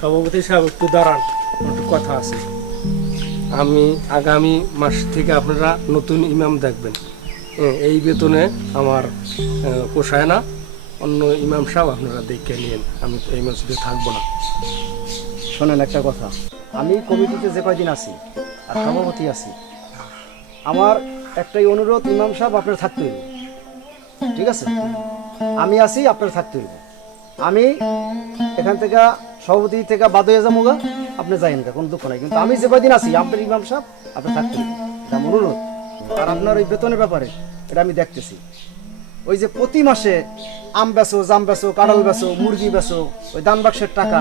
সভাপতি সাহেব, একটু দাঁড়ান, একটু কথা আছে। আমি আগামী মাস থেকে আপনারা নতুন ইমাম দেখবেন। এই বেতনে আমার পোষায় না, অন্য ইমাম সাহেব আপনারা দেখে নিন আমি তো এই মসজিদে থাকব না। শোনেন একটা কথা, আমি কমিটিতে যে কয়দিন আছি, আর সভাপতি আছি, আমার একটাই অনুরোধ, ইমাম সাহেব আপনার থাকতে হইব। ঠিক আছে? আমি আছি, আপনার থাকতে হইব। আমি এখান থেকে সভাপতি থেকে বাদ হয়ে যাব গা। আপনি যাইন গা, কোনো দুঃখ নাই। কিন্তু আমি যে কয়দিন আছি, আপনার ইমাম সাহেব, আপনার থাকতে হইব এটা অনুরোধ। আর আপনার ওই বেতনের ব্যাপারে, এটা আমি দেখতেছি। ওই যে প্রতি মাসে আম বেচো, জাম বেচো, কাঁঠাল বেচো, মুরগি বেচো, ওই দান বাক্সের টাকা,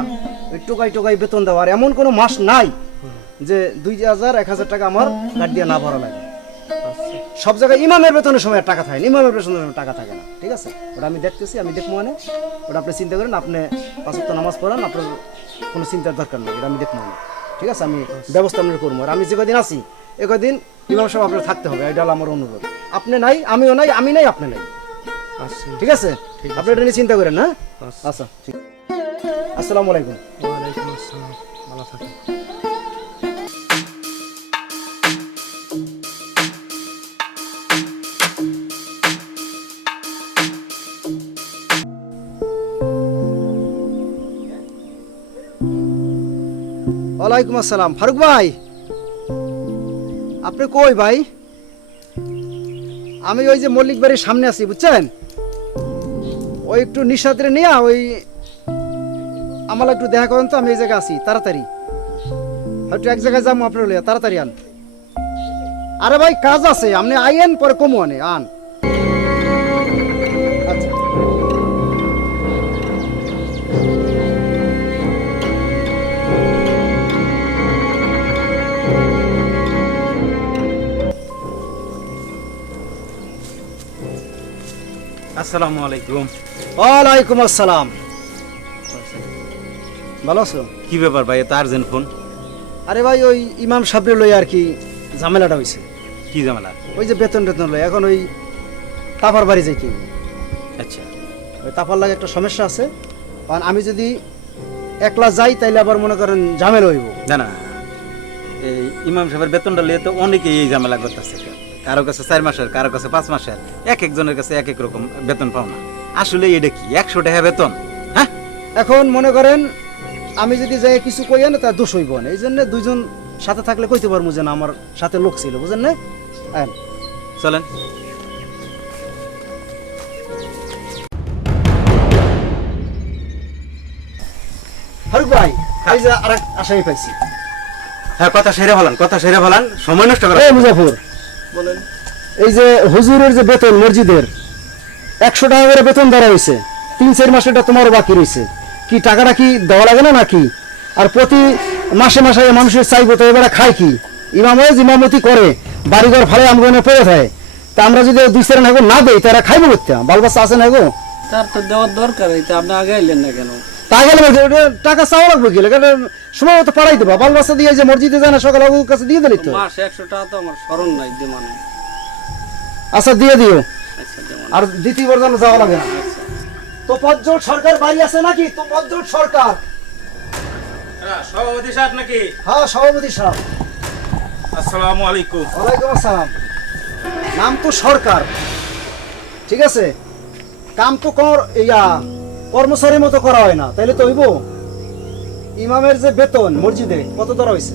ওই টোকাই টোকাই বেতন দেওয়া। আর এমন কোনো মাস নাই যে দুই হাজার, এক হাজার টাকা আমার গাড়ি দিয়ে না ভরা লাগে। সব জায়গায় ইমামের বেতনের সময় টাকা থাকে না ইমামের বেতনের সময় টাকা থাকে না ঠিক আছে? ওটা আমি দেখতেছি আমি দেখব মানে। ওটা আপনি চিন্তা করেন আপনি পাঁচত্ব নামাজ পড়ান আপনার কোনো চিন্তার দরকার নেই এটা আমি দেখব মানে। ঠিক আছে আমি ব্যবস্থা আপনার করব। আর আমি যে কদিন আছি এ কদিন ইমাম সাহেব আপনার থাকতে হবে এটা হলো আমার অনুরোধ। আপনি নাই আমিও নাই আমি নাই আপনি নাই। আচ্ছা। ঠিক আছে? আপনি এটা নিয়ে চিন্তা করেন না আচ্ছা ঠিক। আসসালামু আলাইকুম। ওয়ালাইকুম আসসালাম। ভালো থাকেন। ওয়ালাইকুম আসসালাম। ফারুক ভাই। আপনি কই ভাই? আমি ওই যে মল্লিক বাড়ির সামনে আছি, বুঝছেন? ওই একটু নিঃশ্বাসে নিয়ে ওই আমার একটু দেখা করেন তো, আমি এই জায়গায় আছি, তাড়াতাড়ি। একটু এক জায়গায় যাব, আপনার তাড়াতাড়ি আন। আরে ভাই, কাজ আছে, আপনি আইয়েন, পরে কমু আনে, আন। আসসালামু আলাইকুম। ওয়ালাইকুম আসসালাম। ভালো আছো? কি ব্যাপার ভাই এত আর্জেন্ট ফোন আরে ভাই ওই ইমাম সাহেবের লই আর কি ঝামেলাটা হয়েছে কি ঝামেলা? ওই যে বেতন টেতন লই এখন ওই তাপার বাড়ি যাই কি আচ্ছা। ওই তাপার লাগে একটা সমস্যা আছে। কারণ আমি যদি একলা যাই তাইলে আবার মনে করেন ঝামেলা হইব। না না। এই ইমাম সাহেবের বেতনটা লিয়ে তো অনেকেই এই ঝামেলা করতেছে। কারও কাছে চার মাসের কারও কাছে পাঁচ মাসের এক একজনের কাছে এক এক রকম বেতন পাও না। আসলে এটা কি? একশো টাকা বেতন? হ্যাঁ? এখন মনে করেন আমি যদি যাই কিছু কই না তা দোষ হইব না। এই জন্য দুইজন সাথে থাকলে কইতে পারব যে না আমার সাথে লোক ছিল বুঝেন না? চলেন। ফারুক ভাই এই যে আরেক আশাই পাইছি। হ্যাঁ কথা সেরে বলান কথা সেরে বলান সময় নষ্ট করা মুজাফর বলেন। এই যে হুজুরের যে বেতন মসজিদের একশো টাকা করে বেতন ধরা হয়েছে তিন চার মাসে এটা তোমারও বাকি রয়েছে। কি টাকাটা কি দেওয়া লাগে না নাকি? আর প্রতি মাসে মাসে মানুষের চাইব তো এবারে খায় কি? ইমামে ইমামতি করে বাড়িঘর ফালে আমগনে পড়ে থাকে তা আমরা যদি দুই চার নাগো না দেই তারা খাইবো করতে বাল বাচ্চা আছে না গো? তার তো দেওয়ার দরকার আপনি আগে এলেন না কেন? তা গেলে টাকা চাওয়া লাগবে কি? সময় মতো পাড়াই দেবা। বাল দিয়ে যে মসজিদে যায় না সকালে ওর কাছে দিয়ে দিলি তো? মাস একশো টাকা তো আমার স্মরণ নাই মানে আচ্ছা দিয়ে দিও। আচ্ছা আর দ্বিতীয়বার যেন যাওয়া লাগে না। তো পজ্জোট সরকার বাড়ি আছে নাকি? তো সরকার। সভাপতি সাহেব নাকি? হ্যাঁ সভাপতি সাহেব। আসসালামু আলাইকুম। ওয়ালাইকুম আসসালাম। নাম তো সরকার। ঠিক আছে? কাম তো কর ইয়া কর্মচারীর মতো করা হয় না। তাইলে তো হইব? ইমামের যে বেতন মসজিদে কত ধরা হয়েছে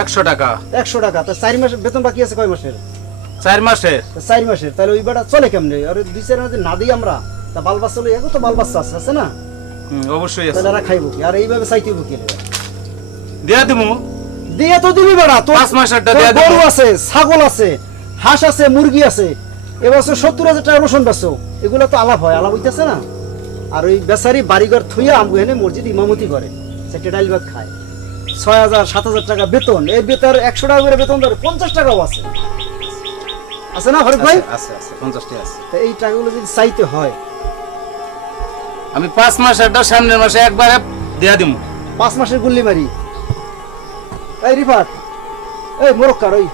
একশো টাকা। একশো টাকা। তা চারি মাসের বেতন বাকি আছে কয় মাসের? চার মাসের। তা চারি মাসের। তাহলে ওই বেটা চলে কেমনে? আর দুই চার মাসে না দিই আমরা। তা বাল বাচ্চা লই তো বাল বাচ্চা আছে আছে না? অবশ্যই আছে। তাহলে এরা খাইব কি? আর এইভাবে চাইতে হইব কি দিয়া দিমু। দিয়ে তো দিবি বেড়া তোর পাঁচ দিয়ে গরু আছে ছাগল আছে হাঁস আছে মুরগি আছে। এবছর সত্তর হাজার টাকা রসুন বেচো। এগুলো তো আলাপ হয় আলাপ হইতেছে না। আর ওই বেচারি বাড়িঘর থুইয়া আমগো মসজিদ ইমামতি করে। সেটা ডাইল ভাত খায় ছয় হাজার সাত হাজার টাকা বেতন এই বেতন একশো টাকা করে বেতন ধরে পঞ্চাশ টাকাও আছে আছে না ফারুক ভাই আছে আছে পঞ্চাশটি আছে তো এই টাকাগুলো যদি চাইতে হয় আমি পাঁচ মাসেরটা সামনের মাসে একবারে দিয়া দিমু পাঁচ মাসের গুল্লি মারি এই রিফাত এই মোরক্কার ওই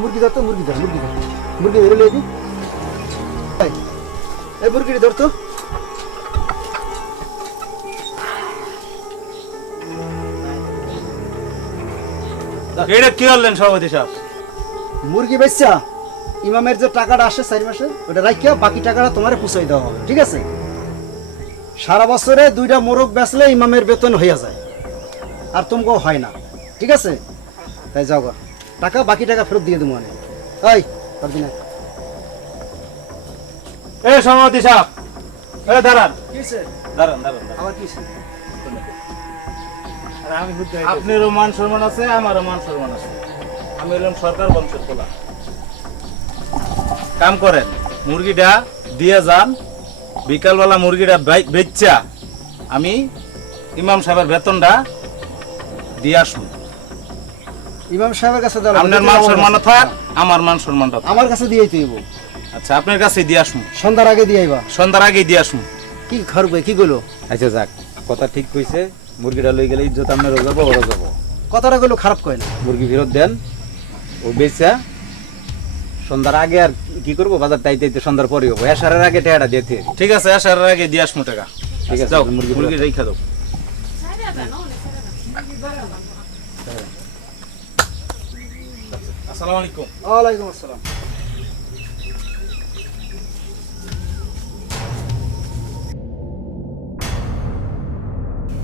মুরগি ধর তো মুরগি ধর মুরগি ধর মুরগি ধরে লিয়ে দি এই, মুরগিটি ধর এটা কি করলেন সভাপতি সাহেব? মুরগি বেচা। ইমামের যে টাকাটা আসে চার মাসে ওটা রাখিয়া বাকি টাকাটা তোমারে পুষাই দেওয়া হবে ঠিক আছে? সারা বছরে দুইটা মোরগ বেচলে ইমামের বেতন হইয়া যায়। আর তোমাকেও হয় না ঠিক আছে? তাই যাও গা। টাকা বাকি টাকা ফেরত দিয়ে দেবো অনেক তাই পারবি না এ সভাপতি সাহেব এ দাঁড়ান। দাঁড়ান দাঁড়ান। আবার কি আপনারও মান সম্মান আছে আমারও মান সম্মান আছে। আমি হলাম সরকার বংশের পোলা। কাম করেন মুরগিটা দিয়ে যান বিকালবেলা মুরগিটা বে- বেচ্চা আমি ইমাম সাহেবের বেতনটা দিয়ে আসুন। ইমাম সাহেবের কাছে আপনার মান সম্মান থাক আমার মান সম্মানটা। আমার কাছে দিয়েই তুইব আচ্ছা আপনার কাছে দিয়ে আসুন। সন্ধ্যার আগে দিয়ে আইবা। সন্ধ্যার আগে দিয়ে আসুন। কি খারবে কি গেলো আচ্ছা যাক কথা ঠিক কইছে। মুরগিটা লই গেলে ইজ্জত আপনারও যাব ওরও যাব কথাটা গেলো খারাপ কয় না মুরগি ফেরত দেন ও বেচা। সন্ধ্যার আগে আর কি করব? বাজার টাইতে সন্ধ্যার পরে হব। এসারের আগে টাকাটা দিতে ঠিক আছে এসারের আগে দিয়ে আসব টাকা। ঠিক আছে যাও মুরগি মুরগি রেখে দাও। আসসালামু আলাইকুম। ওয়ালাইকুম আসসালাম।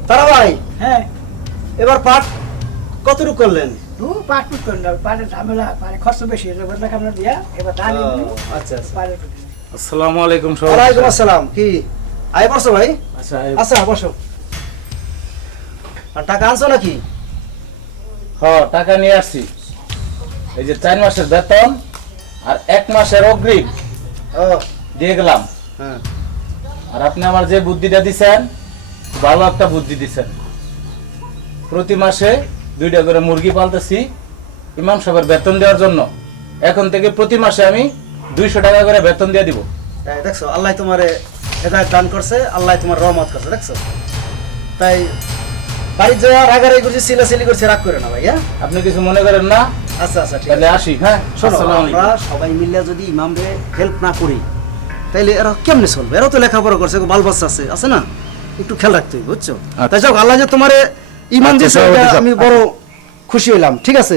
তারা ভাই হ্যাঁ। এবার পাট কতটুকু করলেন? দু পাট পুট করেন পাটের ঝামেলা মানে খরচ বেশি হয়ে যাবে আপনার দিয়া। এবার ধান আচ্ছা আচ্ছা। আসসালামু আলাইকুম সবাই। ওয়ালাইকুম আসসালাম। কি? আই বসো ভাই। আচ্ছা আচ্ছা বসো। আর টাকা আনছো নাকি? হ টাকা নিয়ে আসছি। এই যে চার মাসের বেতন আর এক মাসের অগ্রিম ও। দিয়ে গেলাম। হ্যাঁ। আর আপনি আমার যে বুদ্ধিটা দিছেন ভালো একটা বুদ্ধি দিছেন। প্রতি মাসে দুইটা করে মুরগি পালতেছি ইমাম সাহেবের বেতন দেওয়ার জন্য। এখন থেকে প্রতি মাসে আমি দুইশো টাকা করে বেতন দিয়ে দিব। দেখছ আল্লাহ তোমারে হেদায়ত দান করছে আল্লাহ তোমার রহমত করছে দেখছ? তাই বাড়ির যাওয়া রাগারাগি করছি সিলাসিলি করছে রাগ করে না ভাই হ্যাঁ আপনি কিছু মনে করেন না? আচ্ছা আচ্ছা ঠিক তাহলে আসি হ্যাঁ। আমরা সবাই মিলে যদি ইমামরে হেল্প না করি তাইলে এরা কেমনে চলবে? এরাও তো লেখাপড়া করছে বাল বাচ্চা আছে আছে না? একটু খেয়াল রাখতে হবে বুঝছ? তাই যাও আল্লাহ যে তোমারে ইমান আচ্ছা, দিয়েছে। আমি বড় খুশি হইলাম। ঠিক আছে?